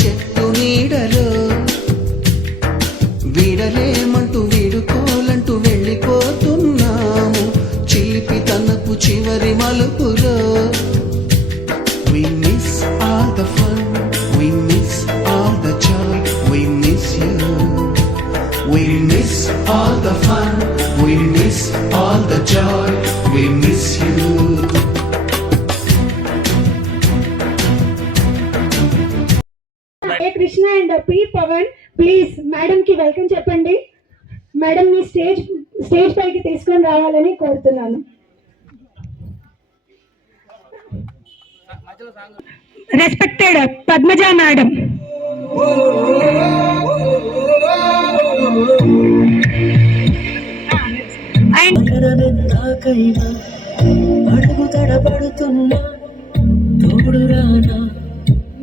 చెట్టు నీడలో వీడలేమంటూ వీడుకోలంటూ వెళ్ళిపోతున్నాము చిలిపి తనపు చివరి మలుపులో. We miss all the fun, we miss all the joy, we miss you. We miss all the fun, we miss all the joy, we miss you. A Krishna and P Pavan, please madam ki welcome చెప్పండి. Madam ని stage పైకి తీసుకొని రావాలని కోరుతున్నాను. Respected Padmaja madam.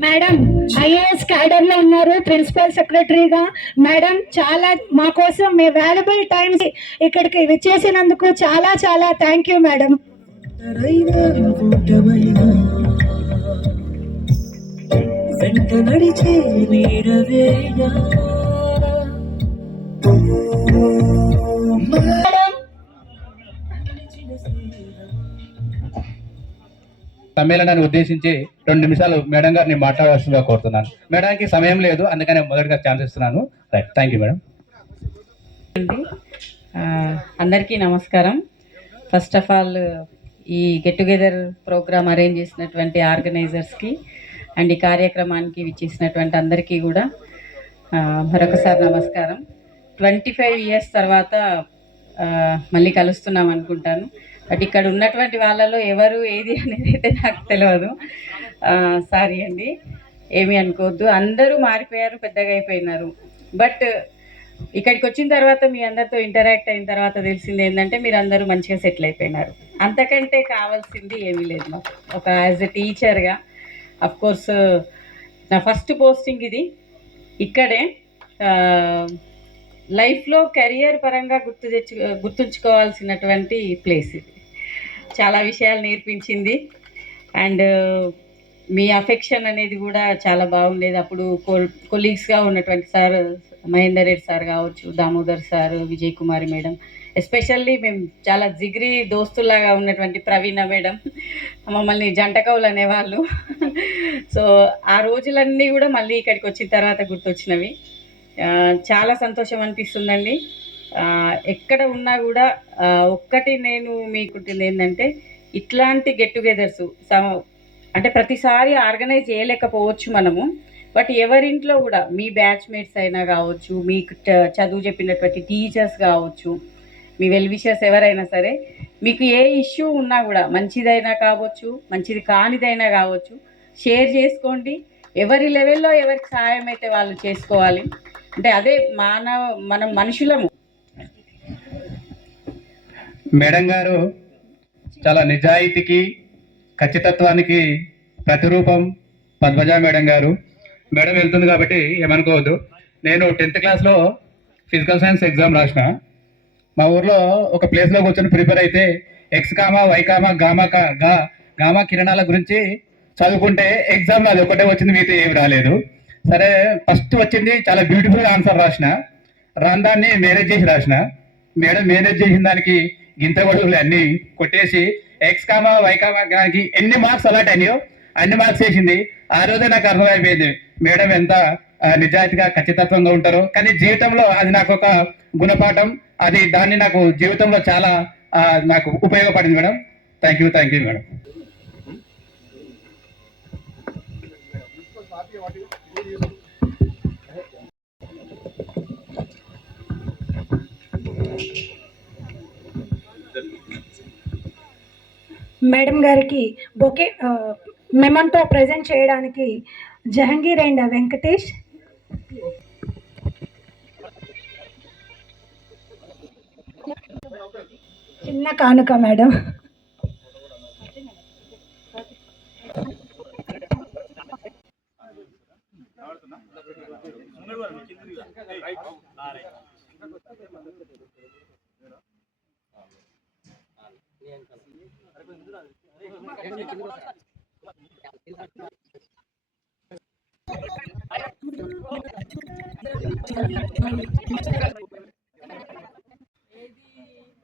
Madam IAS cadre లో ఉన్నారు, principal సెక్రటరీగా. Madam చాలా మా కోసం మీ వాల్యుబుల్ టైం ఇక్కడికి విచ్చేసినందుకు చాలా చాలా థ్యాంక్ యూ మేడం. సమ్మేళనాన్ని ఉద్దేశించి 2 నిమిషాలు మేడం గారిని మాట్లాడాల్సిందిగా కోరుతున్నాను. మేడానికి సమయం లేదు, అందుకనే మొదటిగా ఛాన్స్ ఇస్తున్నాను. Right, thank you madam. అందరికీ నమస్కారం. ఫస్ట్ ఆఫ్ ఆల్ ఈ గెట్ టుగెదర్ ప్రోగ్రామ్ అరేంజ్ చేసినటువంటి ఆర్గనైజర్స్కి అండ్ ఈ కార్యక్రమానికి విచ్చేసినటువంటి అందరికీ కూడా మరొకసారి నమస్కారం. 25 years తర్వాత మళ్ళీ కలుస్తున్నాం అనుకుంటాను. బట్ ఇక్కడ ఉన్నటువంటి వాళ్ళలో ఎవరు ఏది అనేది అయితే నాకు తెలియదు. సారీ అండి, ఏమీ అనుకోవద్దు. అందరూ మారిపోయారు, పెద్దగా అయిపోయినారు. బట్ ఇక్కడికి వచ్చిన తర్వాత మీ అందరితో ఇంటరాక్ట్ అయిన తర్వాత తెలిసింది ఏంటంటే మీరు అందరూ మంచిగా సెటిల్ అయిపోయినారు. అంతకంటే కావాల్సింది ఏమీ లేదు మాకు. ఒక యాజ్ ఎ టీచర్గా అఫ్కోర్స్ నా ఫస్ట్ పోస్టింగ్ ఇది. ఇక్కడే లైఫ్లో కెరియర్ పరంగా గుర్తుంచుకోవాల్సినటువంటి ప్లేస్ ఇది. చాలా విషయాలు నేర్పించింది అండ్ మీ అఫెక్షన్ అనేది కూడా చాలా బాగుండేది. అప్పుడు కొలీగ్స్గా ఉన్నటువంటి సార్ మహేందర్ రెడ్డి సార్ కావచ్చు, దామోదర్ సార్, విజయ్ కుమారి మేడం, ఎస్పెషల్లీ మేము చాలా జిగ్రీ దోస్తుల్లాగా ఉన్నటువంటి ప్రవీణ మేడం, మమ్మల్ని జంటకవులు అనేవాళ్ళు. సో ఆ రోజులన్నీ కూడా మళ్ళీ ఇక్కడికి వచ్చిన తర్వాత గుర్తొచ్చినవి. చాలా సంతోషం అనిపిస్తుందండి. ఎక్కడ ఉన్నా కూడా ఒక్కటి నేను మీకుంటుంది ఏంటంటే ఇట్లాంటి గెట్ టుగెదర్స్ అంటే ప్రతిసారి ఆర్గనైజ్ చేయలేకపోవచ్చు మనము. బట్ ఎవరింట్లో కూడా మీ బ్యాచ్మేట్స్ అయినా కావచ్చు, మీకు చదువు చెప్పినటువంటి టీచర్స్ కావచ్చు, మీ వెల్ విషర్స్ ఎవరైనా సరే, మీకు ఏ ఇష్యూ ఉన్నా కూడా మంచిదైనా కావచ్చు, మంచిది కానిదైనా కావచ్చు, షేర్ చేసుకోండి. ఎవరి లెవెల్లో ఎవరికి సహాయం అయితే వాళ్ళు చేసుకోవాలి. అంటే అదే మనం మనుషులము. మేడం గారు చాలా నిజాయితీకి, ఖచ్చితత్వానికి ప్రతిరూపం పద్మజ మేడం గారు. మేడం వెళ్తుంది కాబట్టి ఏమనుకోవద్దు. నేను 10th క్లాస్లో ఫిజికల్ సైన్స్ ఎగ్జామ్ రాసిన. మా ఊర్లో ఒక ప్లేస్లో కూర్చొని ప్రిపేర్ అయితే X comma Y comma gamma కిరణాల గురించి చదువుకుంటే ఎగ్జామ్లో అది ఒకటే వచ్చింది, మీతో ఏమి రాలేదు. సరే, ఫస్ట్ వచ్చింది చాలా బ్యూటిఫుల్ ఆన్సర్ రాసిన. దాన్ని మేనేజ్ చేసి రాసిన. మేడం మేనేజ్ చేసిన దానికి గింత గొడవలు అన్నీ కొట్టేసి ఎక్స్ కామా వై కామా గాకి ఎన్ని మార్క్స్ అలాట్ అయినాయో అన్ని మార్క్స్ వేసింది. ఆ రోజే నాకు అర్థమైపోయింది మేడం ఎంత నిజాయితీగా ఖచ్చితత్వంగా ఉంటారో. కానీ జీవితంలో అది నాకు ఒక గుణపాఠం. దాన్ని నాకు జీవితంలో చాలా నాకు ఉపయోగపడింది madam. Thank you madam. Madam గారికి బొకే మెమంటో ప్రజెంట్ చేయడానికి జహంగీర్ అండ్ వెంకటేష్. చిన్న కానుక మేడం.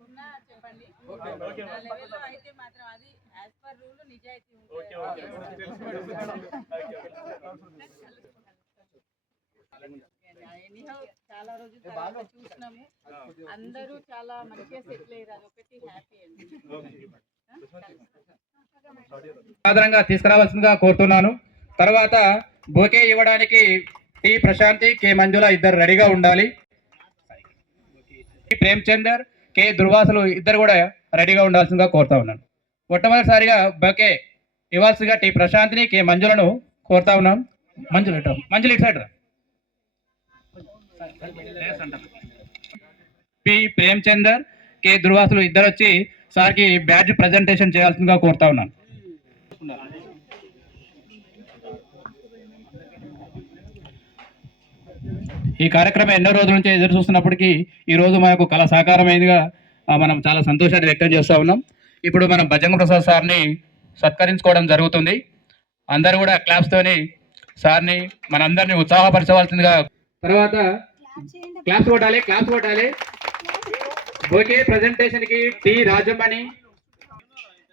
ఉన్నా చెప్పండి. నా లెవెల్లో అయితే మాత్రం అది యాజ్ పర్ రూల్ నిజాయితీ ఎనీహౌ చాలా రోజుల తర్వాత చూసినాము. అందరూ చాలా మంచిగా సెటిల్ అయ్యారు. అదొకటి హ్యాపీ అండి. సాధారణంగా తీసుకురావాల్సిందిగా కోరుతున్నాను. తర్వాత బోకే ఇవ్వడానికి టి ప్రశాంతి, కె మంజుల ఇద్దరు రెడీగా ఉండాలి. ప్రేమ్చందర్, కె దుర్వాసులు ఇద్దరు కూడా రెడీగా ఉండాల్సిందిగా కోరుతా ఉన్నాను. మొట్టమొదటిసారిగా బొకే ఇవ్వాల్సిందిగా టి ప్రశాంత్ని, కె మంజులను కోరుతా ఉన్నాం. మంజులు ఇటు సైడ్ రా. పి ప్రేమ్చందర్, కె దుర్వాసులు ఇద్దరు వచ్చి సార్కి బ్యాడ్జ్ ప్రజెంటేషన్ చేయాల్సిందిగా కోరుతా ఉన్నాను. ఈ కార్యక్రమం ఎన్నో రోజుల నుంచి ఎదురు చూస్తున్నప్పటికీ ఈ రోజు మనకు కళ సాకారమైనదిగా మనం చాలా సంతోషాన్ని వ్యక్తం చేస్తూ ఉన్నాం. ఇప్పుడు మనం భజంగ ప్రసాద్ సార్ని సత్కరించుకోవడం జరుగుతుంది. అందరూ కూడా క్లాప్స్తోని సార్ని మనందరినీ ఉత్సాహపరచవలసిందిగా. తర్వాత క్లాప్స్ కొట్టాలి. ఓకే, ప్రజెంటేషన్కి టి రాజమణి,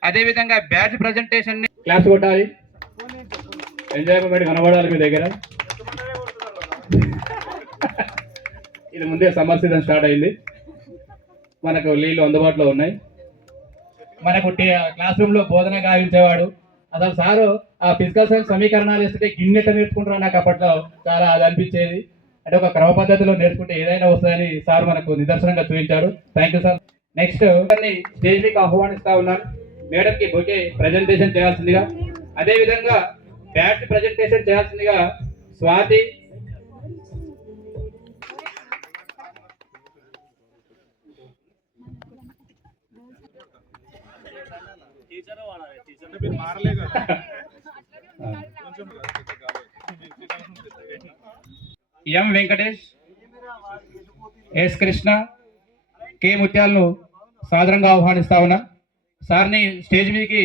అదేవిధంగా బ్యాడ్జ్ ప్రజెంటేషన్ క్లాప్స్ కొట్టాలి. ఎంజాయ్మెంట్ కనబడాలి మీ దగ్గర. ఇది ముందే సమ్మర్ సీజన్ స్టార్ట్ అయింది. మనకు నీళ్ళు అందుబాటులో ఉన్నాయి. మనకు క్లాస్ రూమ్లో బోధన గావించేవాడు. అసలు సారు ఆ ఫిజికల్ సైన్స్ సమీకరణాలు వేస్తుంటే గిన్నెట నేర్చుకుంటారు. నాకు అప్పట్లో చాలా అది అనిపించేది. అంటే ఒక క్రమ పద్ధతిలో నేర్చుకుంటే ఏదైనా వస్తుందని సార్ మనకు నిదర్శనంగా చూపించారు. Thank you sir. Next stage మీకు ఆహ్వానిస్తా ఉన్నాను. మేడంకి బొకే ప్రజెంటేషన్ చేయాల్సిందిగా, అదేవిధంగా బ్యాట్ ప్రజెంటేషన్ చేయాల్సిందిగా స్వాతి, ఎం వెంకటేష్, ఎస్ కృష్ణ, కె ముత్యాలను సాదరంగా ఆహ్వానిస్తా ఉన్నా. సార్ని స్టేజ్ మీదకి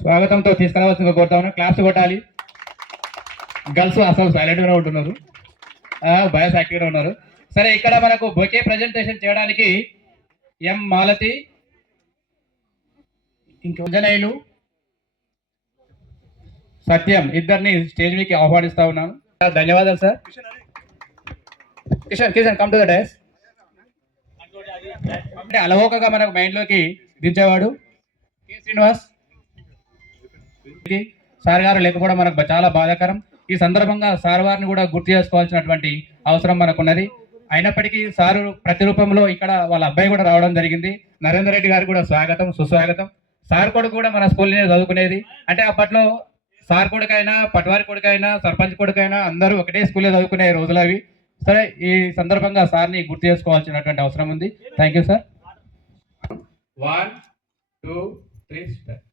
స్వాగతంతో తీసుకురావాల్సిందిగా కోరుతా ఉన్నా. క్లాప్స్ కొట్టాలి. గర్ల్స్ అసలు సైలెంట్గా ఉంటున్నారు, బాయ్స్ యాక్టివ్గా ఉన్నారు. సరే, ఇక్కడ మనకు బొకే ప్రజెంటేషన్ చేయడానికి ఎం మాలతి, ఇంకొంజనేయులు, సత్యం ఇద్దరిని స్టేజ్ మీదకి ఆహ్వానిస్తా ఉన్నాను. ధన్యవాదాలు sir. Kishan come to the dais. అంటే అలవోకగా మనకు మైండ్లోకి దించేవాడు కె శ్రీనివాస్. సార్ గారు లేకపోవడం మనకు చాలా బాధాకరం. ఈ సందర్భంగా సార్ వారిని కూడా గుర్తు చేసుకోవాల్సినటువంటి అవసరం మనకున్నది. అయినప్పటికీ సారు ప్రతిరూపంలో ఇక్కడ వాళ్ళ అబ్బాయి కూడా రావడం జరిగింది. నరేందర్ రెడ్డి గారు కూడా స్వాగతం, సుస్వాగతం. సార్ కొడుకు కూడా మన స్కూల్లోనే చదువుకునేది. అంటే అప్పట్లో సార్ కొడుకైనా, పట్వారి కొడుకైనా, సర్పంచ్ కొడుకైనా అందరూ ఒకటే స్కూల్లో చదువుకునే రోజులు అవి. సరే, ఈ సందర్భంగా సార్ని గుర్తు చేసుకోవాల్సినటువంటి అవసరం ఉంది. Thank you sir. 1 2 3 start.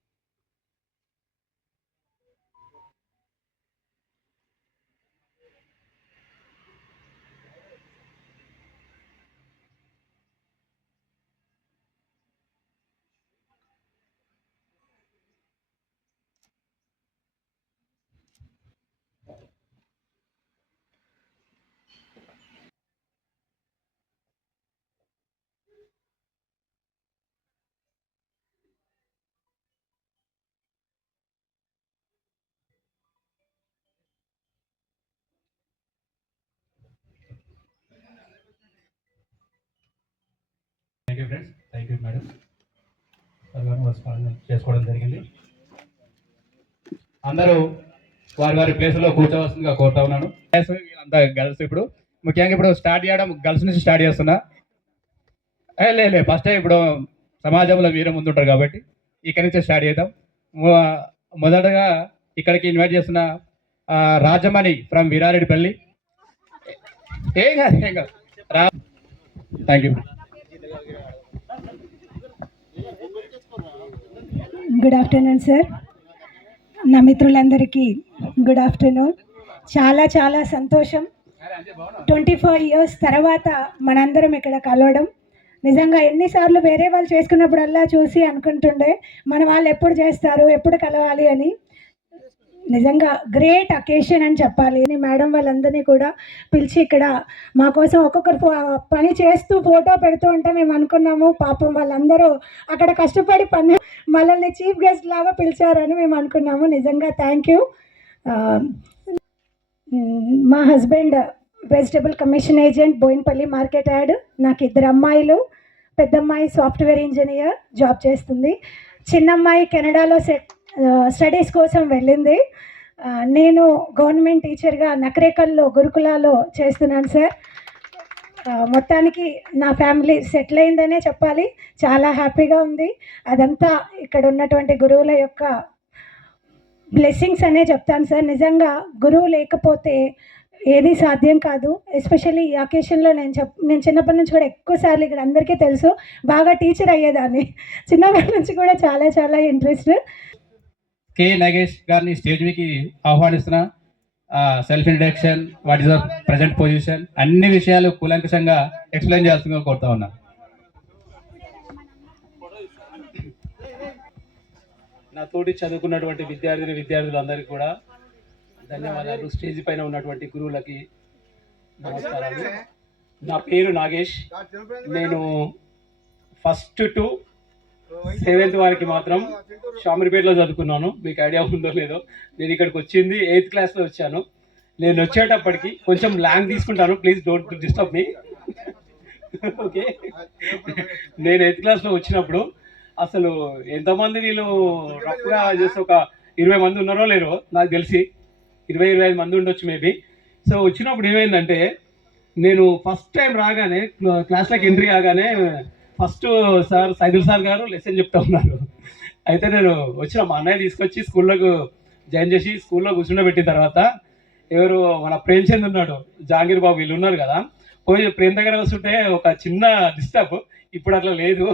Thank you friends. Thank you madam. చేసుకోవడం జరిగింది. అందరూ వారి వారి ప్లేస్లో కూర్చోవలసిందిగా కోరుతా ఉన్నాను. వీళ్ళంతా గర్ల్స్. ఇప్పుడు ముఖ్యంగా ఇప్పుడు స్టార్ట్ చేయడం గర్ల్స్ నుంచి స్టార్ట్ చేస్తున్నా. లే ఫస్ట్ ఇప్పుడు సమాజంలో మీరే ముందుంటారు కాబట్టి ఇక్కడి నుంచే స్టార్ట్ చేద్దాం. మొదటగా ఇక్కడికి ఇన్వైట్ చేస్తున్న రాజమణి ఫ్రమ్ వీరారెడ్డిపల్లి. ఏం కాదు thank you. Good afternoon sir. నా మిత్రులందరికీ గుడ్ ఆఫ్టర్నూన్. చాలా చాలా సంతోషం. 24 years తర్వాత మనందరం ఇక్కడ కలవడం. నిజంగా ఎన్నిసార్లు వేరే వాళ్ళు చేసుకున్నప్పుడల్లా చూసి అనుకుంటుండే మన వాళ్ళు ఎప్పుడు చేస్తారు, ఎప్పుడు కలవాలి అని. నిజంగా గ్రేట్ అకేషన్ అని చెప్పాలి. మేడం వాళ్ళందరినీ కూడా పిలిచి ఇక్కడ మా కోసం ఒక్కొక్కరు పని చేస్తూ ఫోటో పెడుతూ ఉంటే మేము అనుకున్నాము పాపం వాళ్ళందరూ అక్కడ కష్టపడి పని మనల్ని చీఫ్ గెస్ట్ లాగా పిలిచారని మేము అనుకున్నాము. నిజంగా థ్యాంక్ యూ. మా husband vegetable commission agent Boinpally market yard. నాకు 2 అమ్మాయిలు. పెద్ద అమ్మాయి సాఫ్ట్వేర్ ఇంజనీర్ జాబ్ చేస్తుంది. చిన్న అమ్మాయి కెనడాలో స్టడీస్ కోసం వెళ్ళింది. నేను గవర్నమెంట్ టీచర్గా నకరేకల్లో గురుకులాలో చేస్తున్నాను సార్. మొత్తానికి నా ఫ్యామిలీ సెటిల్ అయిందనే చెప్పాలి. చాలా హ్యాపీగా ఉంది. అదంతా ఇక్కడ ఉన్నటువంటి గురువుల యొక్క బ్లెస్సింగ్స్ అనే చెప్తాను సార్. నిజంగా గురువు లేకపోతే ఏది సాధ్యం కాదు. ఎస్పెషల్లీ ఈ అకేషన్లో నేను చిన్నప్పటి నుంచి కూడా ఎక్కువసార్లు ఇక్కడ అందరికీ తెలుసు బాగా టీచర్ అయ్యేదాన్ని. చిన్నప్పటి నుంచి కూడా చాలా చాలా ఇంట్రెస్ట్. కె నాగేష్ గారిని స్టేజ్ మీదకి ఆహ్వానిస్తున్నా. Self introduction, what is the present position, అన్ని విషయాలు కూలంకషంగా ఎక్స్ప్లెయిన్ చేయాల్సిందిగా కోరుతా ఉన్నా. నా తోటి చదువుకున్నటువంటి విద్యార్థులందరికీ కూడా ధన్యవాదాలు. స్టేజ్ పైన ఉన్నటువంటి గురువులకి నమస్కారాలు. నా పేరు నాగేష్. నేను 1st to 7th వరకు మాత్రం షామీర్పేటలో చదువుకున్నాను. మీకు ఐడియా ఉందో లేదో. నేను ఇక్కడికి వచ్చింది 8th క్లాస్లో వచ్చాను. నేను వచ్చేటప్పటికి కొంచెం లాంగ్ తీసుకుంటాను, please don't disturb me. Okay, నేను 8th క్లాస్లో వచ్చినప్పుడు అసలు ఎంతమంది వీళ్ళు రఫ్గా చేసి ఒక 20 మంది ఉన్నారో లేరో నాకు తెలిసి 20-25 మంది ఉండొచ్చు మేబీ. సో వచ్చినప్పుడు ఏమైందంటే నేను ఫస్ట్ టైం రాగానే క్లాస్లోకి ఎంట్రీ కాగానే ఫస్ట్ సార్ సైదుల్ సార్ గారు లెసన్ చెప్తా ఉన్నారు. అయితే నేను వచ్చిన మా అన్నయ్య తీసుకొచ్చి స్కూల్లోకి జాయిన్ చేసి స్కూల్లో కూర్చుండబెట్టిన తర్వాత ఎవరు మన ప్రేమ్చంద్ ఉన్నాడు, జహాంగీర్ బాబు వీళ్ళు ఉన్నారు కదా. పోయి ప్రేమ్ దగ్గర వస్తుంటే ఒక చిన్న డిస్టర్బ్. ఇప్పుడు అట్లా లేదు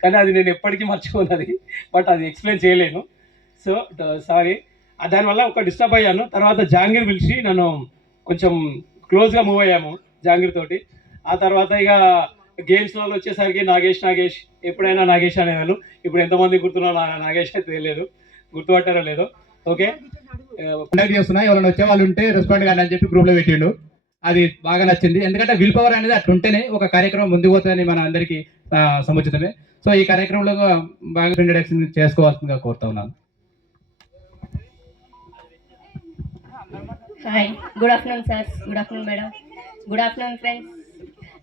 కానీ అది నేను ఎప్పటికీ మర్చిపోను. బట్ అది ఎక్స్ప్లెయిన్ చేయలేను. సో సారీ, దానివల్ల ఒక డిస్టర్బ్ అయ్యాను. తర్వాత జహాంగీర్ పిలిచి నన్ను కొంచెం క్లోజ్గా మూవ్ అయ్యాము జహాంగీర్ తోటి. ఆ తర్వాత ఇక గేమ్స్లో వచ్చేసరికి నాగేష్ ఎప్పుడైనా నాగేష్ అనేవాళ్ళు. ఇప్పుడు ఎంతమంది గుర్తున్నా నాగేష్ అయితే తెలియదు, గుర్తుపట్టారో లేదో. ఓకే, కండక్ట్ చేస్తున్నా, ఎవరైనా వచ్చే వాళ్ళు ఉంటే రెస్పాండ్ కానీ అని చెప్పి గ్రూప్లో పెట్టిండు. అది బాగా నచ్చింది. ఎందుకంటే విల్ పవర్ అనేది అట్లా ఉంటేనే ఒక కార్యక్రమం ముందుకు పోతుందని మన అందరికీ సముచితమే. సో ఈ కార్యక్రమంలో బాగా ఇంట్రడక్షన్ చేసుకోవాల్సిందిగా కోరుతా ఉన్నాను. Hi, good afternoon sir, good afternoon madam, good afternoon friends.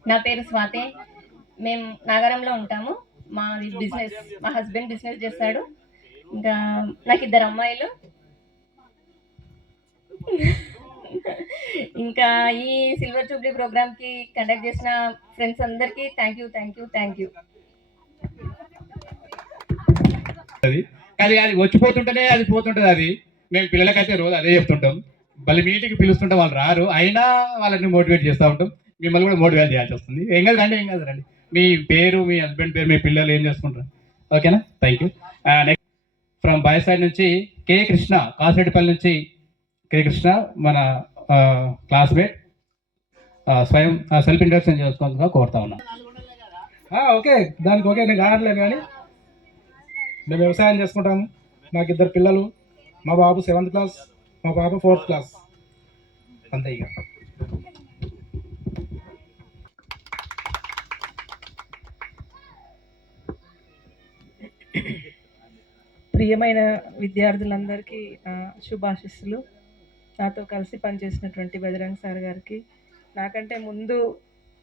నా పేరు స్వాతి. మేము నాగరంలో ఉంటాము. మా హస్బెండ్ బిజినెస్ చేస్తాడు. ఇంకా నాకు 2 అమ్మాయిలు. ఇంకా ఈ సిల్వర్ జూబ్లీ ప్రోగ్రామ్కి కండక్ట్ చేసిన ఫ్రెండ్స్ అందరికీ థ్యాంక్ యూ. అది వచ్చిపోతుంటేనే అది పోతుంటుంది. అది మేము పిల్లలకైతే రోజు అదే చెప్తుంటాం. మళ్ళీ మీటింగ్కి పిలుస్తుంటే వాళ్ళు రారు, అయినా వాళ్ళని మోటివేట్ చేస్తూ ఉంటాం. మిమ్మల్ని కూడా మోటివేట్ చేయాల్సి వస్తుంది. ఏం కాదు రండి. మీ పేరు, మీ హస్బెండ్ పేరు, మీ పిల్లలు ఏం చేసుకుంటారు? ఓకేనా, thank you. Next from boy side నుంచి కే కృష్ణ, కాసిరెడ్డిపల్లి నుంచి కే కృష్ణ మన క్లాస్మేట్. స్వయం సెల్ఫ్ ఇంట్రడక్షన్ చేసుకోవాల్సిందిగా కోరుతా ఉన్నాం. ఓకే, దానికి ఓకే, నేను కానట్లేదు. కానీ మేము వ్యవసాయం చేసుకుంటాము. నాకు 2 పిల్లలు. మా బాబు 7th క్లాస్, మా పాప 4th క్లాస్. అంతే. ఇక ప్రియమైన విద్యార్థులందరికీ శుభాశిస్సులు. నాతో కలిసి పనిచేసినటువంటి బజరంగ్ సార్ గారికి, నాకంటే ముందు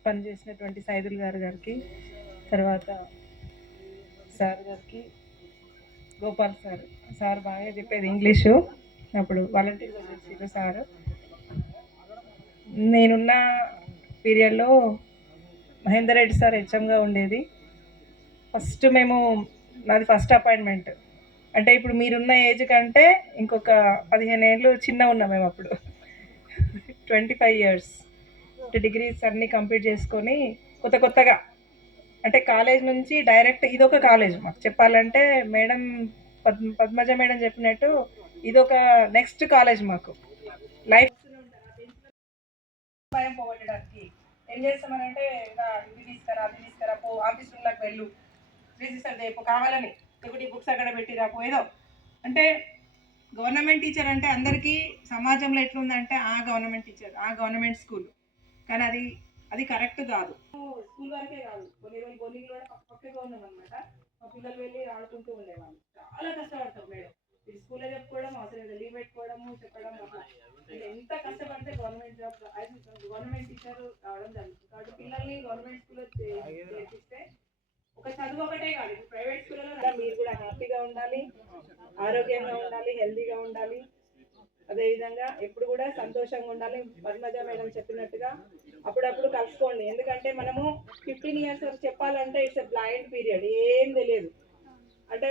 పనిచేసినటువంటి సైదుల్ గారికి, తర్వాత సార్ గారికి, గోపాల్ సార్ బాగా చెప్పేది ఇంగ్లీషు. అప్పుడు వాలంటీర్గా చేసారు సార్. నేనున్న పీరియడ్లో మహేందర్ రెడ్డి సార్ హెచ్ఎంగా ఉండేది. నాది ఫస్ట్ అపాయింట్మెంట్. అంటే ఇప్పుడు మీరున్న ఏజ్ కంటే ఇంకొక 15 ఏళ్ళు చిన్న ఉన్నాం మేము అప్పుడు. 25 years డిగ్రీస్ అన్నీ కంప్లీట్ చేసుకొని కొత్తగా అంటే కాలేజ్ నుంచి డైరెక్ట్ ఇదొక కాలేజ్ మాకు చెప్పాలంటే. మేడం పద్మజ మేడం చెప్పినట్టు ఇదొక నెక్స్ట్ కాలేజ్ మాకు. లైఫ్ భయం పోగొట్టడానికి ఏం చేస్తామనంటే ఇది తీసుకురా పో, ఆఫీస్ రూమ్లోకి వెళ్ళు, రిజిస్టర్ చేయపో కావాలని, ఒకటి బుక్స్ అక్కడ పెట్టిరా పో, ఏదో అంటే గవర్నమెంట్ టీచర్ అంటే అందరికీ సమాజంలో ఎట్లుందంటే ఆ గవర్నమెంట్ టీచర్, ఆ గవర్నమెంట్ స్కూల్, కానీ అది కరెక్ట్ కాదు. స్కూల్ వరకే కాదు, కొన్ని రోజులు బొల్లింగ్ కూడా పక్కగా ఉన్నాం అనమాట. మా పిల్లలు వెళ్ళి ఆడుకుంటూ ఉండేవాళ్ళు. చాలా కష్టపడతాం మేడం. ఇది స్కూల్లో చెప్పుకోవడం, అవసరం లీవ్ పెట్టుకోవడము, చెప్పడం, అట్లా ఎంత కష్టపడితే గవర్నమెంట్ జాబ్ గవర్నమెంట్ టీచర్ రావడం జరుగుతుంది. కాబట్టి పిల్లల్ని గవర్నమెంట్ స్కూల్లో చేర్పిస్తే ఒక చదువు ఒకటే కాదు, ప్రైవేట్ స్కూల్లో మీరు కూడా హ్యాపీగా ఉండాలి, ఆరోగ్యంగా ఉండాలి, హెల్తీగా ఉండాలి. అదేవిధంగా ఎప్పుడు కూడా సంతోషంగా ఉండాలి. పద్మజ మేడం చెప్పినట్టుగా అప్పుడప్పుడు కలుసుకోండి. ఎందుకంటే మనము 15 years వరకు చెప్పాలంటే ఇట్స్ ఎ బ్లైండ్ పీరియడ్, ఏం తెలియదు. అంటే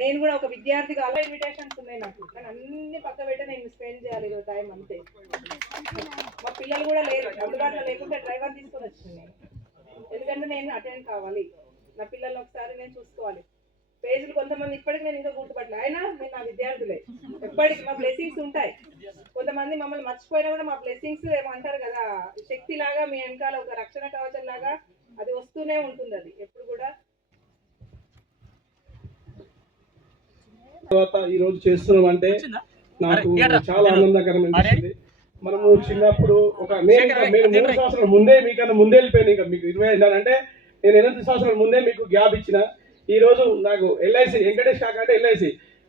నేను కూడా ఒక విద్యార్థిగా అలా ఇన్విటేషన్స్ ఉన్నాయి నాకు, కానీ అన్ని పక్క పెట్టి నేను స్పెండ్ చేయాలి ఈరోజు టైం అంతే. మా పిల్లలు కూడా లేరు, అందుబాటులో లేకుంటే డ్రైవర్ తీసుకొని వచ్చింది నేను, ఎందుకంటే నేను అటెండ్ కావాలి, నా పిల్లల్ని ఒకసారి నేను చూసుకోవాలి. పేజీలు కొంతమంది ఇప్పటికి నేను ఇంకా గుర్తుపట్టలేదు, అయినా నేను నా విద్యార్థులే, ఎప్పటికి మా బ్లెస్సింగ్స్ ఉంటాయి. కొంతమంది మమ్మల్ని మర్చిపోయినా కూడా మా బ్లెస్సింగ్స్ ఏమంటారు కదా, శక్తి లాగా మీ వెనకాల ఒక రక్షణ కవచం లాగా అది వస్తూనే ఉంటుంది. అది ఎప్పుడు కూడా తర్వాత ఈ రోజు చేస్తున్నాం అంటే నాకు చాలా ఆనందకరం అనిపిస్తుంది. మనము చిన్నప్పుడు నేను 3 సంవత్సరాల ముందే మీకన్నా ముందే వెళ్ళిపోయాను. ఇంకా మీకు 25 అంటే నేను 8 సంవత్సరాల ముందే మీకు గ్యాప్ ఇచ్చిన. ఈ రోజు నాకు ఎల్ఐసి వెంకటేష్ కాక అంటే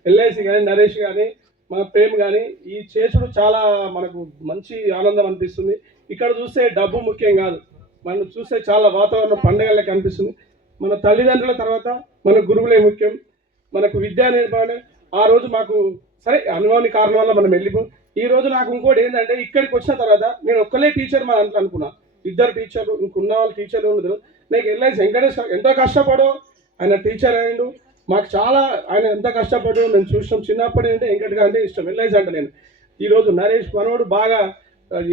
ఎల్ఐసి కానీ నరేష్ కానీ మన ప్రేమ్ కానీ ఈ చేసుడు చాలా మనకు మంచి ఆనందం అనిపిస్తుంది. ఇక్కడ చూస్తే డబ్బు ముఖ్యం కాదు, మనం చూస్తే చాలా వాతావరణం పండుగలకి అనిపిస్తుంది. మన తల్లిదండ్రుల తర్వాత మన గురువులే ముఖ్యం, మనకు విద్యా నిర్మాణ. ఆ రోజు మాకు సరే అనుభవాన్ని కారణం వల్ల మనం వెళ్ళిపో. ఈ రోజు నాకు ఇంకోటి ఏంటంటే ఇక్కడికి వచ్చిన తర్వాత నేను ఒక్కలే టీచర్ మా అంత అనుకున్నా, 2 టీచర్లు ఇంకున్న వాళ్ళు టీచర్లు ఉండదు. నాకు ఎల్ఐసి వెంకటేష్ ఎంతో కష్టపడో ఆయన టీచర్ అయ్యిండు, మాకు చాలా ఆయన ఎంత కష్టపడో మేము చూసినాం. చిన్నప్పటి అంటే వెంకటగా అంటే ఇష్టం, ఎల్ఐసి అంటే నేను. ఈరోజు నరేష్ మనోడు బాగా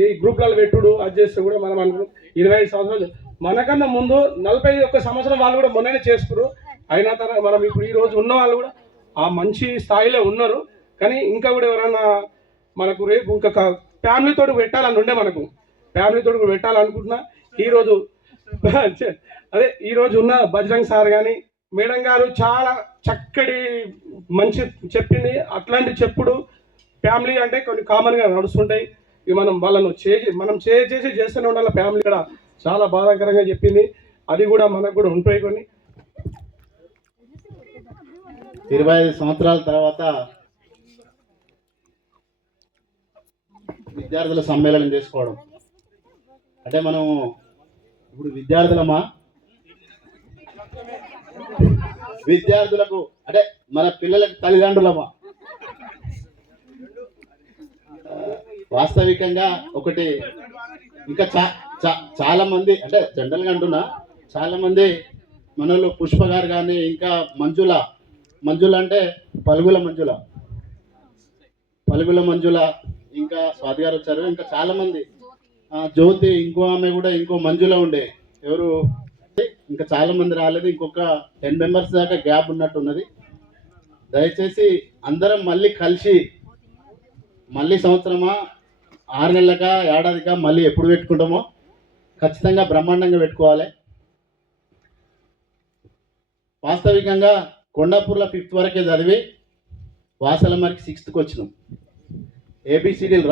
ఈ గ్రూప్లలో పెట్టుడు అది చేస్తే కూడా మనం అనుకున్నాం 25 సంవత్సరాలు మనకన్నా ముందు 41 సంవత్సరం వాళ్ళు కూడా మొన్ననే చేసుకున్నారు. అయినా తర్వాత మనం ఇప్పుడు ఈ రోజు ఉన్న వాళ్ళు కూడా ఆ మంచి స్థాయిలో ఉన్నారు. కానీ ఇంకా కూడా ఎవరైనా మనకు రేపు ఇంకా ఫ్యామిలీతో పెట్టాలని ఉండే, మనకు ఫ్యామిలీతో పెట్టాలనుకుంటున్నా. ఈరోజు అదే ఈరోజు ఉన్న బజరంగ్ సార్ కానీ మేడం గారు చాలా చక్కటి మంచి చెప్పింది. అట్లాంటి చెప్పుడు ఫ్యామిలీ అంటే కొన్ని కామన్గా నడుస్తుంటాయి. మనం వాళ్ళను చేసి చేస్తూనే ఉండాలి. ఫ్యామిలీ కూడా చాలా బాధాకరంగా చెప్పింది, అది కూడా మనకు కూడా ఉంటాయి. కొన్ని 25 సంవత్సరాల తర్వాత విద్యార్థుల సమ్మేళనం చేసుకోవడం అంటే మనం ఇప్పుడు విద్యార్థులకు అంటే మన పిల్లలకు తల్లిదండ్రులమా. వాస్తవికంగా ఒకటి ఇంకా చాలా మంది అంటే జనరల్గా అంటున్నా, చాలా మంది మనలో పుష్ప గారు కానీ ఇంకా మంజుల అంటే పలుగుల మంజుల ఇంకా స్వాతి గారు వచ్చారు. ఇంకా చాలా మంది జ్యోతి, ఇంకో ఆమె కూడా ఇంకో మంజుల ఉండే, ఎవరు ఇంకా చాలా మంది రాలేదు. ఇంకొక 10 మెంబర్స్ దాకా గ్యాప్ ఉన్నట్టున్నది. దయచేసి అందరం మళ్ళీ కలిసి మళ్ళీ సంవత్సరమా 6 నెలలకా ఏడాదిగా మళ్ళీ ఎప్పుడు పెట్టుకుంటామో ఖచ్చితంగా బ్రహ్మాండంగా పెట్టుకోవాలి. వాస్తవికంగా కొండాపూర్లో 5th వరకే చదివి వాసలమరికి 6th వచ్చినాం. ఏబిసిడీలు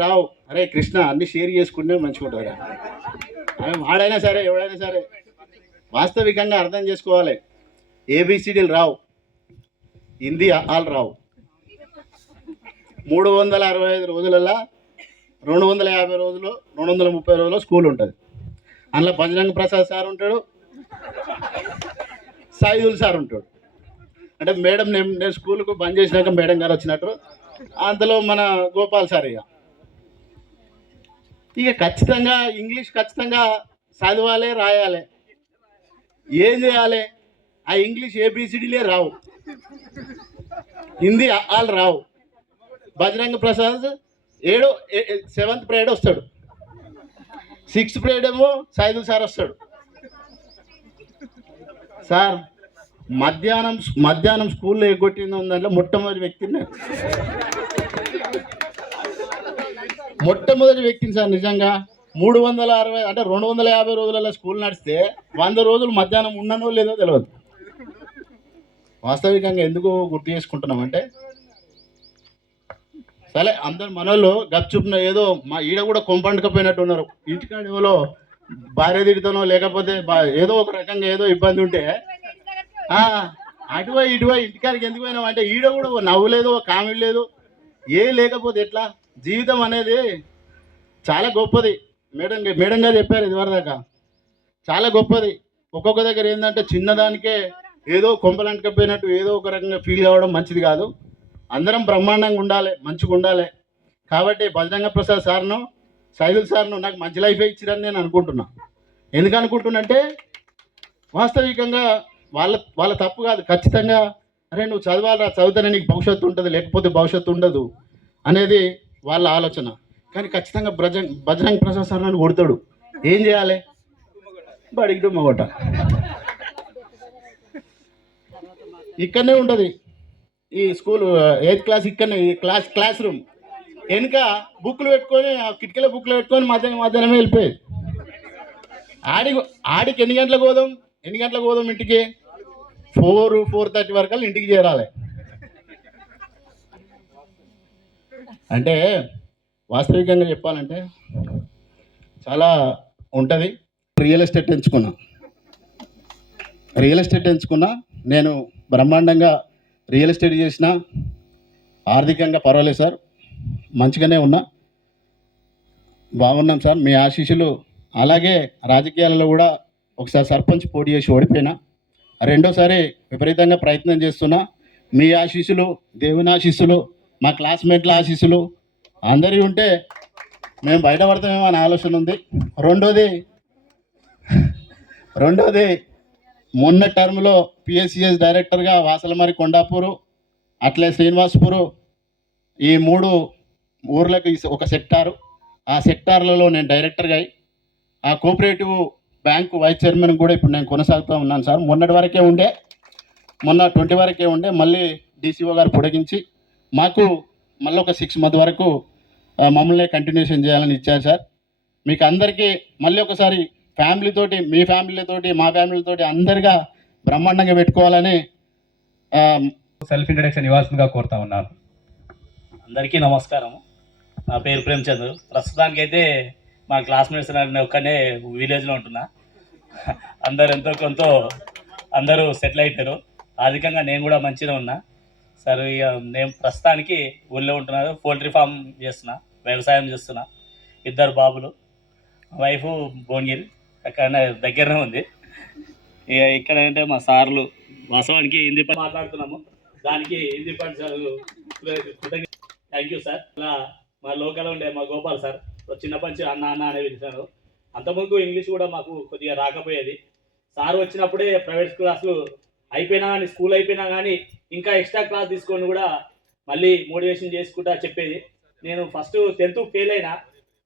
రావు, అరే కృష్ణ అన్ని షేర్ చేసుకుంటే మంచిగా ఉంటుంది. వాడైనా సరే ఎవడైనా సరే వాస్తవికంగా అర్థం చేసుకోవాలి. ఏబిసిడీలు రావు, హిందీ ఆల్ రావు. 365 రోజులలో 250 రోజులు 230 రోజులు స్కూల్ ఉంటుంది. అందులో బజరంగ్ ప్రసాద్ సార్ ఉంటాడు, సాయిదుల్ సార్ ఉంటాడు. అంటే మేడం నేను స్కూల్కు బంద్ చేసినాక మేడం గారు వచ్చినట్టు, అందులో మన గోపాల్ సార్ ఇక ఖచ్చితంగా ఇంగ్లీష్ ఖచ్చితంగా చదవాలి, రాయాలి. ఏం చేయాలి? ఆ ఇంగ్లీష్ ఏబిసిడీలే రావు, హిందీ ఆల్ రావు. బజరంగ్ ప్రసాద్ 7th పీరియడ్ వస్తాడు, 6th పీరియడ్ ఏమో సాయిదుల్ సార్ వస్తాడు. సార్ మధ్యాహ్నం స్కూల్లో ఎగ్గొట్టింది దాంట్లో మొట్టమొదటి వ్యక్తిని సార్. నిజంగా 360 అంటే 250 రోజులలో స్కూల్ నడిస్తే 100 రోజులు మధ్యాహ్నం ఉన్ననో లేదో తెలియదు. వాస్తవికంగా ఎందుకు గుర్తు చేసుకుంటున్నామంటే, సరే అందరు మనోళ్ళు గప్చుప్న ఏదో మా ఈడ కూడా కొంపండుకపోయినట్టు ఉన్నారు. ఇంటికాడ ఎవరో భార్య తిడుతానో లేకపోతే ఏదో ఒక రకంగా ఏదో ఇబ్బంది ఉంటే అటువై ఇటువై ఇంటికాడికి ఎందుకు పోయినాం అంటే ఈడ కూడా నవ్వు లేదు, కామెడీ లేదు, ఏ లేకపోతే ఎట్లా? జీవితం అనేది చాలా గొప్పది. మేడం గారు చెప్పారు ఇదివరదాకా, చాలా గొప్పది. ఒక్కొక్క దగ్గర ఏంటంటే చిన్నదానికే ఏదో కొంపలంటకపోయినట్టు ఏదో ఒక రకంగా ఫీల్ కావడం మంచిది కాదు. అందరం బ్రహ్మాండంగా ఉండాలి, మంచిగా ఉండాలి. కాబట్టి బజరంగ ప్రసాద్ సార్ను, సైదుల్ సార్ను నాకు మంచి లైఫే ఇచ్చిరని నేను అనుకుంటున్నా. ఎందుకు అనుకుంటున్నంటే వాస్తవికంగా వాళ్ళ తప్పు కాదు. ఖచ్చితంగా అరే నువ్వు చదవాలా, చదివితేనే నీకు భవిష్యత్తు ఉంటుంది, లేకపోతే భవిష్యత్తు ఉండదు అనేది వాళ్ళ ఆలోచన. కానీ ఖచ్చితంగా బజరంగ ప్రసాద్ సార్ నన్ను కొడతాడు. ఏం చేయాలి? బడికి డుమ్మగొట్ట. ఇక్కడనే ఉంటుంది ఈ స్కూల్, 8th క్లాస్ ఇక్కడనే, క్లాస్ రూమ్ వెనుక బుక్లు పెట్టుకొని, ఆ కిటికీలో బుక్లు పెట్టుకొని మధ్యాహ్నమే వెళ్ళిపోయేది. ఆడికి ఎన్ని గంటలకు పోదాం ఇంటికి? 4:30 వరకు ఇంటికి చేరాలి. అంటే వాస్తవికంగా చెప్పాలంటే చాలా ఉంటుంది. రియల్ ఎస్టేట్ ఎంచుకున్నా. నేను బ్రహ్మాండంగా రియల్ ఎస్టేట్ చేసిన. ఆర్థికంగా పర్వాలేదు సార్, మంచిగానే బాగున్నాం సార్, మీ ఆశీస్సులు. అలాగే రాజకీయాలలో కూడా ఒకసారి సర్పంచ్ పోటీ చేసి ఓడిపోయినా, రెండోసారి విపరీతంగా ప్రయత్నం చేస్తున్నా. మీ ఆశీస్సులు, దేవుని ఆశీస్సులు, మా క్లాస్మేట్ల ఆశీస్సులు అందరి ఉంటే మేము బయటపడతామేమో అనే ఆలోచన ఉంది. రెండోది మొన్న టర్మ్లో పిఎస్సిఎస్ డైరెక్టర్గా వాసలమరి, కొండాపూరు, అట్లే శ్రీనివాసపూరు, ఈ 3 ఊర్లకు ఒక సెక్టారు. ఆ సెక్టార్లలో నేను డైరెక్టర్గా అయ్యి ఆ కోఆపరేటివ్ బ్యాంకు వైస్ చైర్మన్ కూడా ఇప్పుడు నేను కొనసాగుతూ ఉన్నాను సార్. మొన్న 20 వరకే ఉండే, మళ్ళీ డీసీఓ గారు పొడిగించి మాకు మళ్ళీ ఒక 6 months వరకు మమ్మల్ని కంటిన్యూషన్ చేయాలని ఇచ్చారు సార్. మీకు అందరికీ మళ్ళీ ఒకసారి ఫ్యామిలీతోటి, మీ ఫ్యామిలీతోటి, మా ఫ్యామిలీతోటి అందరిగా బ్రహ్మాండంగా పెట్టుకోవాలని సెల్ఫ్ ఇంట్రడక్షన్ ఇవ్వాల్సిందిగా కోరుతా ఉన్నాను. అందరికీ నమస్కారం. నా పేరు ప్రేమచంద్ర. ప్రస్తుతానికైతే మా క్లాస్మేట్స్ ఒక్కనే విలేజ్లో ఉంటున్నా. అందరు ఎంతో కొంత అందరూ సెటిల్ అయిపోయారు. ఆర్థికంగా నేను కూడా మంచిగా ఉన్నా సార్. ఇక నేను ప్రస్తుతానికి ఊళ్ళో ఉంటున్నాను. పోల్ట్రీ ఫామ్ చేస్తున్నా, వ్యవసాయం చేస్తున్నా. 2 బాబులు, వైఫ్ భువనగిరి, అక్కడ దగ్గరనే ఉంది. ఇక ఇక్కడ అంటే మా సార్లు వాస్తవానికి హిందీ పని మాట్లాడుతున్నాము, దానికి హిందీ పని సార్ థ్యాంక్ యూ సార్. అలా మా లోకల్ ఉండే మా గోపాల్ సార్ చిన్నప్పటి నుంచి అన్న అనే పిలిచారు. అంతకుముందు ఇంగ్లీష్ కూడా మాకు కొద్దిగా రాకపోయేది. సార్ వచ్చినప్పుడే ప్రైవేట్ క్లాసులు అయిపోయినా కానీ, స్కూల్ అయిపోయినా కానీ ఇంకా ఎక్స్ట్రా క్లాస్ తీసుకొని కూడా మళ్ళీ మోటివేషన్ చేసుకుంటా చెప్పేది. నేను ఫస్ట్ 10th ఫెయిల్ అయినా,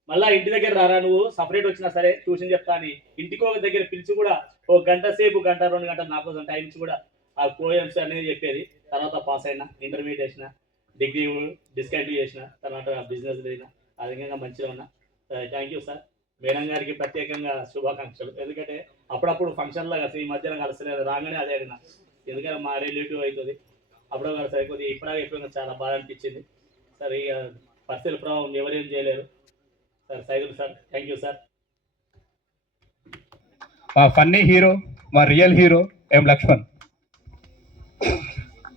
మళ్ళీ ఇంటి దగ్గర రారా నువ్వు సపరేట్ వచ్చినా సరే ట్యూషన్ చెప్తా అని ఇంటికి ఒక దగ్గర పిలిచి కూడా 1 గంట సేపు, 1-2 గంటలు నా కోసం టైం ఇచ్చి కూడా ఆ పోయమ్స్ అనేది చెప్పేది. తర్వాత పాస్ అయినా, ఇంటర్మీడియట్ చేసిన, డిగ్రీ డిస్కంటిన్యూ చేసిన, తర్వాత బిజినెస్ అయినా అధికంగా మంచిగా ఉన్నా. Thank you sir. మేడం గారికి ప్రత్యేకంగా శుభాకాంక్షలు. ఎందుకంటే అప్పుడప్పుడు ఫంక్షన్లో కలిసి ఈ మధ్యన కలిసలేదు, రాగానే అదే అడిగిన. ఎందుకంటే మా రిలేటివ్ అవుతుంది, అప్పుడు కలిసి కొద్దిగా ఇప్పుడు చాలా బాధ అనిపించింది సార్. ఇక పరిస్థితుల ప్రభావం ఎవరేం చేయలేరు sir. Saidul sir, thank you sir. మా ఫన్నీ హీరో, మా రియల్ హీరో ఎం లక్ష్మణ్.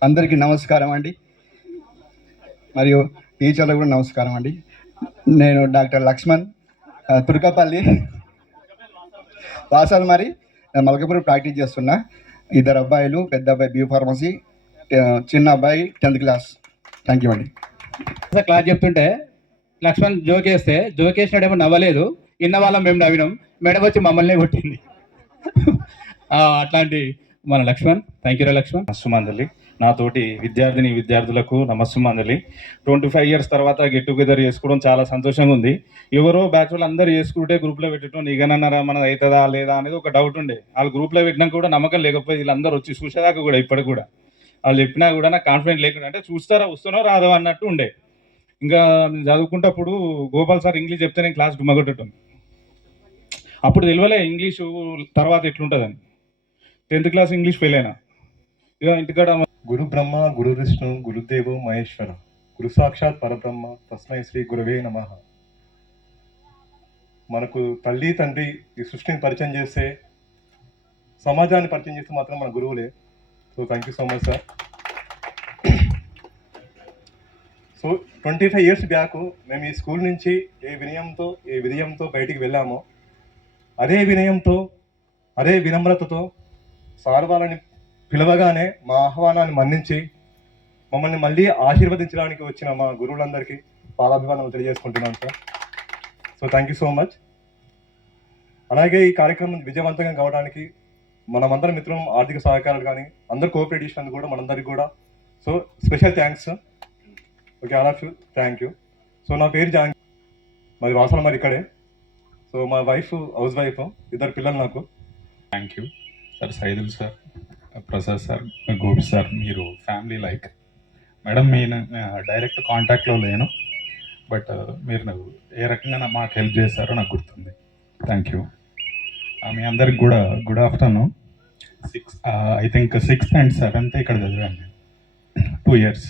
అందరికీ నమస్కారం అండి, మరియు టీచర్లకు కూడా నమస్కారం అండి. నేను డాక్టర్ లక్ష్మణ్, తుర్కపల్లి, వాసాలు మరి మల్కపూర్ ప్రాక్టీస్ చేస్తున్నా. 2 అబ్బాయిలు, పెద్ద అబ్బాయి బీ ఫార్మసీ, చిన్న అబ్బాయి 10th క్లాస్. థ్యాంక్ యూ అండి. క్లాస్ చెప్తుంటే లక్ష్మణ్ జోకేసినాడేమో నవ్వలేదు, ఇన్న వాళ్ళం మేము నవ్వినాం, మేడం వచ్చి మమ్మల్ని కొట్టింది. అట్లాంటి మన లక్ష్మణ్. Thank you Lakshman. నమస్సుమందలి. నాతోటి విద్యార్థులకు నమస్సుమందలి. 25 years తర్వాత గెట్ టుగెదర్ చేసుకోవడం చాలా సంతోషంగా ఉంది. ఎవరో బ్యాచ్ వాళ్ళు అందరూ చేసుకుంటే గ్రూప్లో పెట్టడం నీకనన్నారా మనది అవుతుందా లేదా అనేది ఒక డౌట్ ఉండే. వాళ్ళు గ్రూప్లో పెట్టినాక కూడా నమ్మకం లేకపోతే వీళ్ళందరూ వచ్చి చూసేదాకా కూడా ఇప్పటికి కూడా వాళ్ళు చెప్పినా కూడా నాకు కాన్ఫిడెంట్ లేకుండా, అంటే చూస్తారా వస్తునో రాదో అన్నట్టు ఉండే. ఇంకా చదువుకుంటప్పుడు గోపాల్ సార్ ఇంగ్లీష్ చెప్తే నేను క్లాస్ డుమ్మగొట్టడం. అప్పుడు తెలియలే ఇంగ్లీషు తర్వాత ఎట్లుంటుందని. 10th క్లాస్ ఇంగ్లీష్ ఫెయిల్ అయినా. ఇక ఇంటికాడ గురు బ్రహ్మ గురు విష్ణు గురుదేవో మహేశ్వర గురు సాక్షాత్ పరబ్రహ్మ తస్మై శ్రీ గురవే నమః. మనకు తల్లి తండ్రి ఈ సృష్టిని పరిచయం చేస్తే, సమాజాన్ని పరిచయం చేస్తే మాత్రం మన గురువులే. So thank you so much sir. So 25 years back మేము ఈ స్కూల్ నుంచి ఏ వినయంతో బయటికి వెళ్ళామో, అదే వినయంతో అదే వినమ్రతతో సార్ వాళ్ళని పిలవగానే మా ఆహ్వానాన్ని మన్నించి మమ్మల్ని మళ్ళీ ఆశీర్వదించడానికి వచ్చిన మా గురువులందరికీ పాదాభివందనలు తెలియజేసుకుంటున్నాను sir. So thank you so much. అలాగే ఈ కార్యక్రమం విజయవంతంగా కావడానికి మనమందరం మిత్రులం ఆర్థిక సహకారాలు కానీ అందరూ కోఆపరేట్ చేసినందుకు కూడా మనందరికీ కూడా so special thanks. Okay, all of you, thank you. So నా పేరు జాంగ్, మాది వాసన మరి ఇక్కడే. సో మా వైఫ్ హౌస్ వైఫ్, 2 పిల్లలు నాకు. Thank you sir. Saidul sir, Prasad sir, Gopi sir, మీరు ఫ్యామిలీ లైక్. మేడం మీ డైరెక్ట్ కాంటాక్ట్లో లేను, బట్ మీరు ఏ రకంగా మాకు హెల్ప్ చేశారో నాకు గుర్తుంది. Thank you. మీ అందరికి కూడా good afternoon. I think 6th and 7th ఇక్కడ చదివాను. 2 years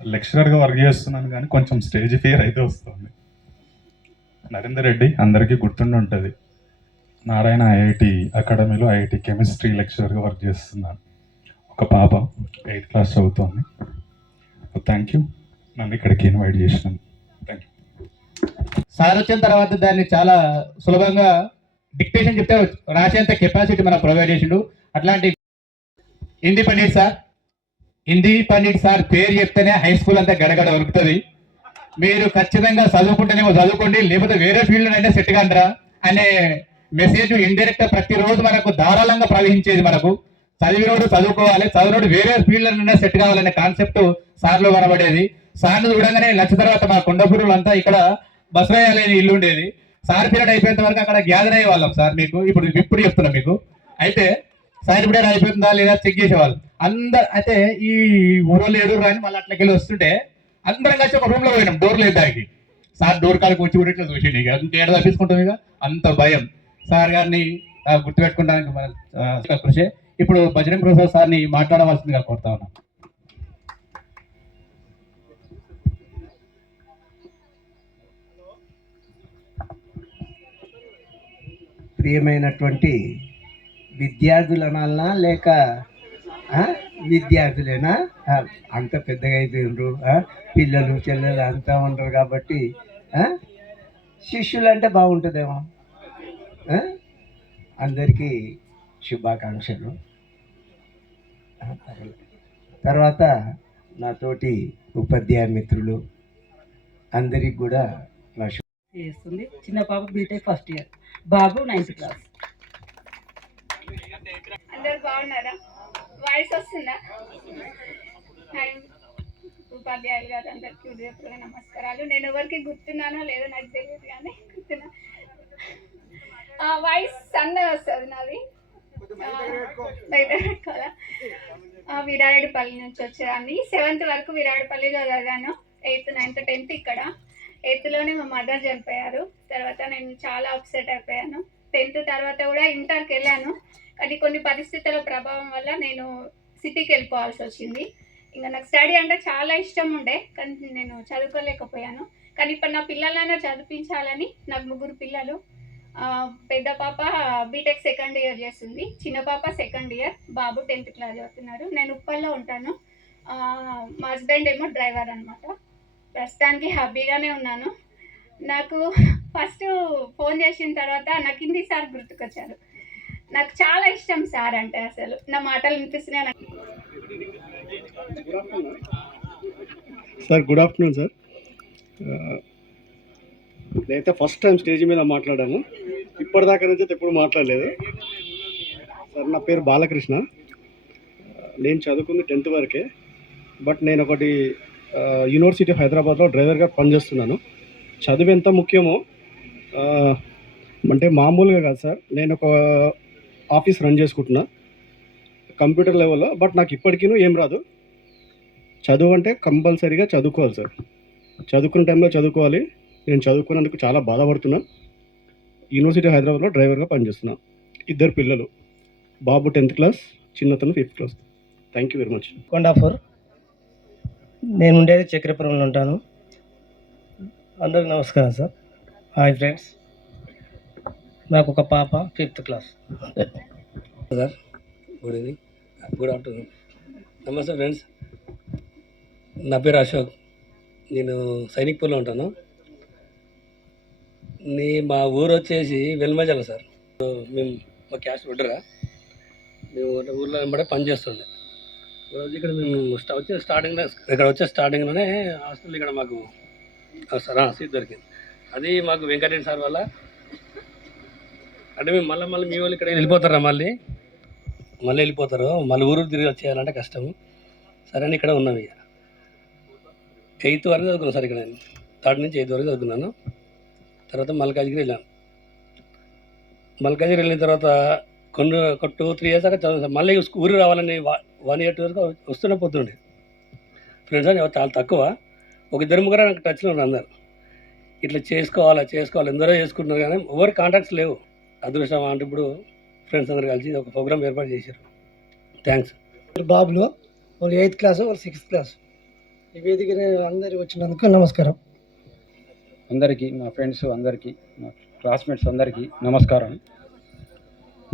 లెక్చరర్గా వర్క్ చేస్తున్నాను, కానీ కొంచెం స్టేజ్ ఫియర్ అయితే వస్తుంది. నరేందర్ రెడ్డి అందరికీ గుర్తుండి ఉంటుంది. నారాయణ ఐఐటి అకాడమీలో ఐఐటి కెమిస్ట్రీ లెక్చరర్గా వర్క్ చేస్తున్నాను. ఒక పాప 8th class చదువుతోంది. థ్యాంక్ యూ, నన్ను ఇక్కడికి ఇన్వైట్ చేసినాను. Thank you. సార్ వచ్చిన తర్వాత దాన్ని చాలా సులభంగా డిక్టేషన్ చెప్తే రాసేంత కెపాసిటీ మనకు ప్రొవైడ్ చేసిండు. అట్లాంటి హిందీ పండిట్ సార్ పేరు చెప్తేనే హై స్కూల్ అంతా గడగడ దొరుకుతుంది. మీరు ఖచ్చితంగా చదువుకుంటేనేమో చదువుకోండి, లేకపోతే వేరే ఫీల్డ్లోనైనా సెట్ కాండ్రా అనే మెసేజ్ ఇండైరెక్ట్ ప్రతిరోజు మనకు ధారాళంగా ప్రవహించేది. మనకు చదివినోడు చదువుకోవాలి, చదివినోడు వేరే ఫీల్డ్లోనైనా సెట్ కావాలనే కాన్సెప్ట్ సార్లో కనబడేది. సార్ను చూడగానే లక్ష తర్వాత మా కొండపూరులు అంతా ఇక్కడ బసరాయాలని ఇల్లు ఉండేది. సార్ పీరియడ్ అయిపోయేంత వరకు అక్కడ గ్యాదర్ అయ్యే వాళ్ళం సార్. మీకు ఇప్పుడు చెప్తున్నాం మీకు. అయితే సార్ పీరియడ్ అయిపోతుందా లేదా చెక్ చేసేవాళ్ళు అందరు. అయితే ఈ ఊరోళ్ళు ఏడూరు అని మళ్ళీ అట్లకెళ్ళి వస్తుంటే అందరం కలిసి ఒక రూమ్లో పోయినాం, డోర్ లేదు దానికి. సార్ డోర్ కాడికి వచ్చి కూడా ఇట్లా చూసిండు. ఇక ఇంకేడ తప్పించుకుంటాం, ఇక అంత భయం. సార్ గారిని గుర్తుపెట్టుకోవడానికి మన కృషి. ఇప్పుడు బజరంగ్ ప్రసాద్ సార్ని మాట్లాడవలసిందిగా కోరుతా ఉన్నాం. ప్రియమైనటువంటి విద్యార్థులు అనాలనా లేక విద్యార్థులేనా? అంత పెద్దగా అయిపోయినరు, పిల్లలు చెల్లెలు అంతా ఉంటారు కాబట్టి శిష్యులు అంటే బాగుంటుందేమో. అందరికీ శుభాకాంక్షలు. తర్వాత నాతోటి ఉపాధ్యాయ మిత్రులు అందరికి కూడా నా చేస్తుంది. చిన్న పాప బీటెక్ ఫస్ట్ ఇయర్, బాబు 9th class. అందరు బాగున్నారా? వాయిస్ వస్తుందా? ఉపాధ్యాయులు గారు అందరికీ హృదయపూర్వక నమస్కారాలు. నేను ఎవరికి గుర్తున్నానో లేదో నాకు తెలియదు, కానీ గుర్తున్నా. వాయిస్ సన్నగా వస్తుంది నాది, కదా. విరాయుడుపల్లి నుంచి వచ్చేదాన్ని. 7th వరకు విరాయుడుపల్లిలో చదివాను. 8th, 9th, 10th ఇక్కడ. 8thలోనే మా మదర్ చనిపోయారు. తర్వాత నేను చాలా అప్సెట్ అయిపోయాను. 10th తర్వాత కూడా ఇంటర్కి వెళ్ళాను, కానీ కొన్ని పరిస్థితుల ప్రభావం వల్ల నేను సిటీకి వెళ్ళిపోవాల్సి వచ్చింది. ఇంకా నాకు స్టడీ అంటే చాలా ఇష్టం ఉండే, కానీ నేను చదువుకోలేకపోయాను. కానీ ఇప్పుడు నా పిల్లలైనా చదివించాలని, నాకు 3 పిల్లలు. పెద్ద పాప బీటెక్ 2nd year చేస్తుంది, చిన్న పాప 2nd year, బాబు 10th class చదువుతున్నారు. నేను ఉప్పల్లో ఉంటాను. మా హస్బెండ్ ఏమో డ్రైవర్ అనమాట. ప్రస్తుతానికి హ్యాపీగానే ఉన్నాను. నాకు ఫస్ట్ ఫోన్ చేసిన తర్వాత నాకు హిందీ సార్ గుర్తుకొచ్చారు. నాకు చాలా ఇష్టం సార్ అంటే, అసలు నా మాటలు వినిపిస్తున్నాయి నాకు. Sir good afternoon sir. నేనైతే ఫస్ట్ టైం స్టేజ్ మీద మాట్లాడాము, ఇప్పటిదాకా నుంచి ఎప్పుడు మాట్లాడలేదు. సార్ నా పేరు బాలకృష్ణ. నేను చదువుకుంది 10th వరకే, బట్ నేను ఒకటి యూనివర్సిటీ ఆఫ్ హైదరాబాద్లో డ్రైవర్గా పనిచేస్తున్నాను. చదువు ఎంత ముఖ్యమో అంటే మామూలుగా కాదు సార్. నేను ఒక ఆఫీస్ రన్ చేసుకుంటున్నా కంప్యూటర్ లెవెల్లో, బట్ నాకు ఇప్పటికీ ఏం రాదు. చదువు అంటే కంపల్సరీగా చదువుకోవాలి సార్. చదువుకున్న టైంలో చదువుకోవాలి. నేను చదువుకున్నందుకు చాలా బాధపడుతున్నాను. యూనివర్సిటీ ఆఫ్ హైదరాబాద్లో డ్రైవర్గా పనిచేస్తున్నాను. 2 పిల్లలు, బాబు 10th class, చిన్నతను 5th class. Thank you very much. Kondapur. నేను ఉండేది చక్రపురంలో ఉంటాను. అందరికి నమస్కారం సార్. హాయ్ ఫ్రెండ్స్, నాకు ఒక పాప 5th class. Sir good evening, good afternoon. నమస్తే ఫ్రెండ్స్, నా పేరు అశోక్. నేను సైనిక్పూర్లో ఉంటాను. మా ఊరు వచ్చేసి వెల్మజల సార్. మేము మా క్యాస్ట్ వడ్డరా, మేము ఊర్లో వెంబడే పని చేస్తుండే. రోజు ఇక్కడ మేము వచ్చే స్టార్టింగ్లోనే హాస్టల్ ఇక్కడ మాకు సీట్ దొరికింది. అది మాకు వెంకటరెడ్డి సార్ వల్ల. అంటే మేము మళ్ళీ మీ వాళ్ళు ఇక్కడ వెళ్ళిపోతారా, మళ్ళీ వెళ్ళిపోతారు, మళ్ళీ ఊరు తిరిగి వచ్చేయాలంటే కష్టము. సరే అని ఇక్కడ ఉన్నాం. ఇక 8th వరకు చదువుకున్నాను సార్. ఇక్కడ నేను 3rd నుంచి 8th వరకు చదువుకున్నాను. తర్వాత మల్కాజ్గిరి వెళ్ళాను. మల్కాజ్గిరి వెళ్ళిన తర్వాత ఒక 2-3 years దాకా చదువు. మళ్ళీ ఊరు రావాలని 1 year 2 years వస్తూనే పోతుండే. ఫ్రెండ్స్ అని చాలా తక్కువ, 1-2 నాకు టచ్లో ఉన్నారు. అందరు ఇట్లా చేసుకోవాలి ఎందరో చేసుకుంటున్నారు, కానీ ఎవరు కాంటాక్ట్స్ లేవు. అదృష్టం అంటే ఇప్పుడు ఫ్రెండ్స్ అందరు కలిసి ఒక ప్రోగ్రామ్ ఏర్పాటు చేశారు. థ్యాంక్స్. బాబులు వాళ్ళు 8th క్లాస్, వాళ్ళు 6th క్లాస్. ఈ వేదిక అందరికి వచ్చినందుకు నమస్కారం. అందరికీ, నా ఫ్రెండ్స్ అందరికీ, నా క్లాస్మేట్స్ అందరికీ నమస్కారం.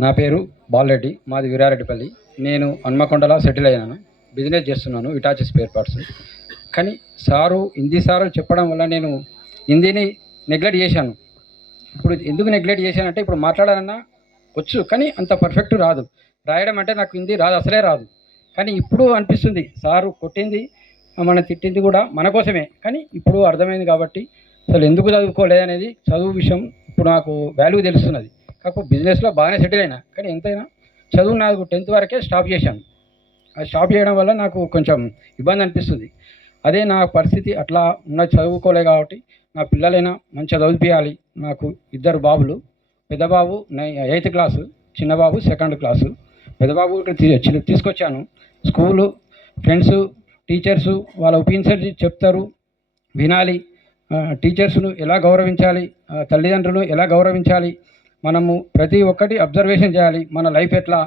నా పేరు బాలరెడ్డి, మాది వీరారెడ్డిపల్లి. నేను హన్మకొండలో సెటిల్ అయ్యాను, బిజినెస్ చేస్తున్నాను, ఇటాచి స్పేర్ పార్ట్స్. కానీ హిందీ సారు చెప్పడం వల్ల నేను హిందీని నెగ్లెక్ట్ చేశాను. ఇప్పుడు ఎందుకు నెగ్లెక్ట్ చేశానంటే, ఇప్పుడు మాట్లాడాలన్నా వచ్చు, కానీ అంత పర్ఫెక్ట్ రాదు. రాయడం అంటే నాకు హిందీ రాదు, అసలే రాదు. కానీ ఇప్పుడు అనిపిస్తుంది, సారు కొట్టింది, మన తిట్టింది కూడా మన కోసమే. కానీ ఇప్పుడు అర్థమైంది కాబట్టి అసలు ఎందుకు చదువుకోలేదనేది, చదువు విషయం ఇప్పుడు నాకు వాల్యూ తెలుస్తున్నది. కాకపోతే బిజినెస్లో బాగానే సెటిల్ అయినా, కానీ ఎంతైనా చదువు నాకు 10th వరకే స్టాప్ చేశాను. అది స్టాప్ చేయడం వల్ల నాకు కొంచెం ఇబ్బంది అనిపిస్తుంది. అదే నా పరిస్థితి అట్లా చదువుకోలే కాబట్టి నా పిల్లలైనా మంచిగా చదివించాలి. నాకు 2 బాబులు, పెద్ద బాబు 8th క్లాసు, చిన్న బాబు 2nd క్లాసు. పెద్ద బాబు ఇక్కడ తీసుకొచ్చాను. స్కూలు, ఫ్రెండ్స్, టీచర్సు వాళ్ళ ఒపీనియన్స్ చెప్తారు, వినాలి. టీచర్స్ను ఎలా గౌరవించాలి, తల్లిదండ్రులను ఎలా గౌరవించాలి, మనము ప్రతి ఒక్కటి అబ్జర్వేషన్ చేయాలి. మన లైఫ్ ఎట్లా.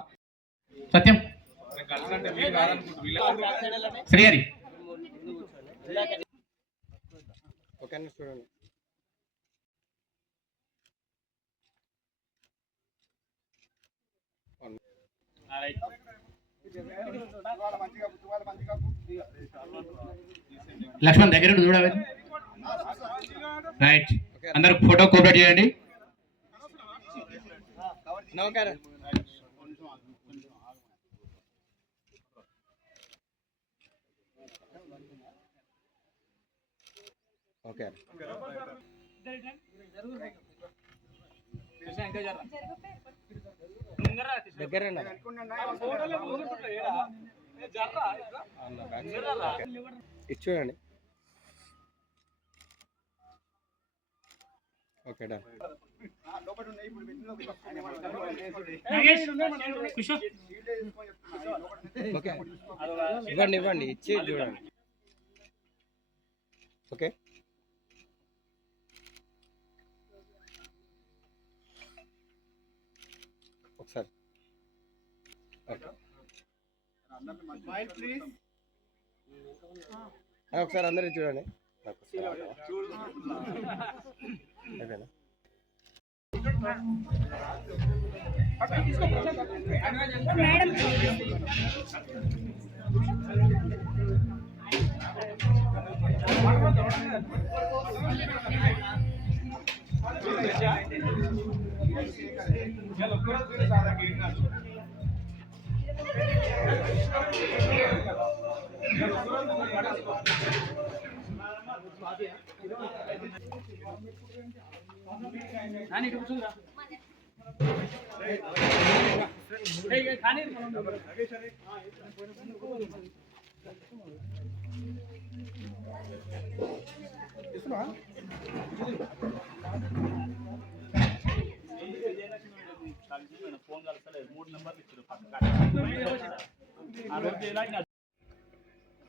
సత్యం శ్రీహరి లక్ష్మణ్ దగ్గర చూడాలి. రైట్, అందరు ఫోటో కోఆపరేట్ చేయండి. ఓకే, చూడండి. Okay, done. ఇవ్వండి ఇచ్చి చూడండి. ఓకే, ఒకసారి ఒకసారి అందరూ చూడండి. అయిపోయినా?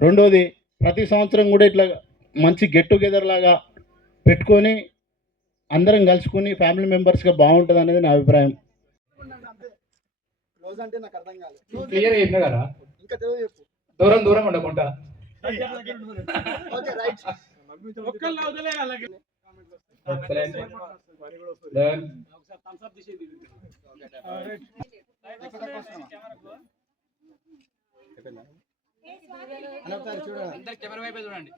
రెండోది, ప్రతి సంవత్సరం కూడా ఇట్లా మంచి గెట్ టుగెదర్ లాగా పెట్టుకొని అందరం కలుసుకొని ఫ్యామిలీ మెంబర్స్గా బాగుంటుంది అనేది నా అభిప్రాయం. క్లియర్గా చెప్పినా కదా, ఇంకా తెలుగు చెప్పు. దూరం దూరం ఉండకుండా. Okay right. Excellent. Done. అందరు కెమెరా వైపే చూడండి.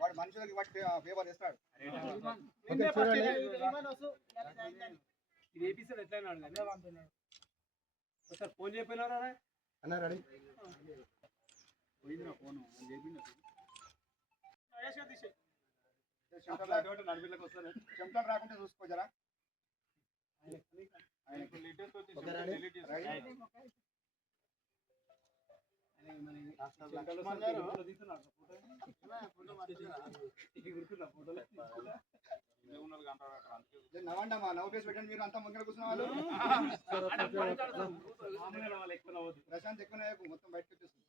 వాడు మనుషులకి వాటి ఫేవర్ చేస్తాడు. ఫోన్ చెప్పినారా అన్న రెడీ. చెంటలు రాకుంటే చూసుకో జరా. నవ్వండమ్మా, నవ్వు కేసు పెట్టండి. మీరు అంతా ముంగడ కూర్చున్న వాళ్ళు ప్రశాంత్ ఎక్కువ మొత్తం బయటకు వచ్చేస్తుంది.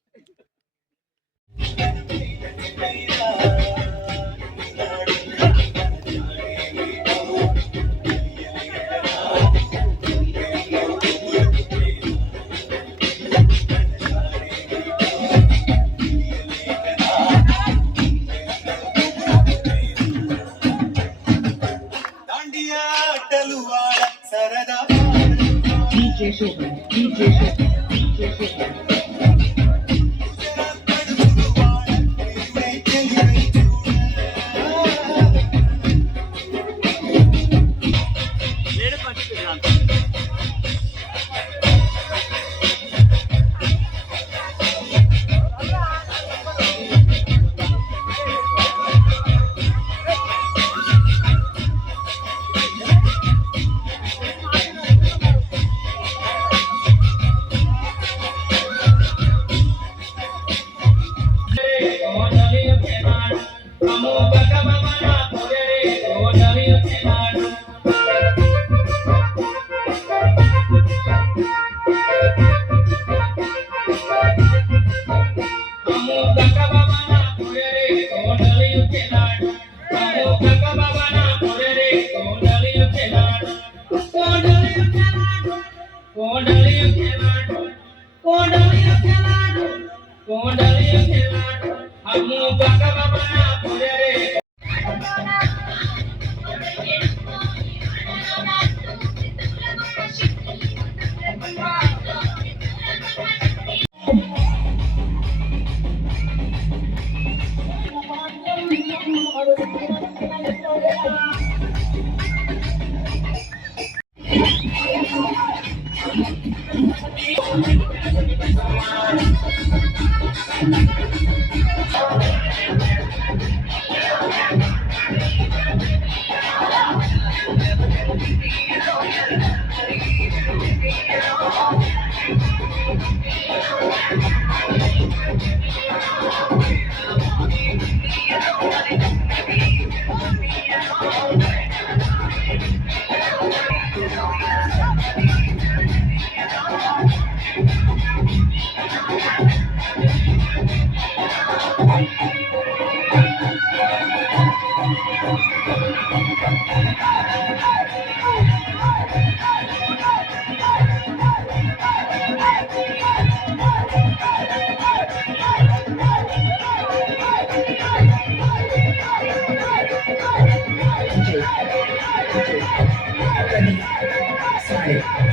Sorry.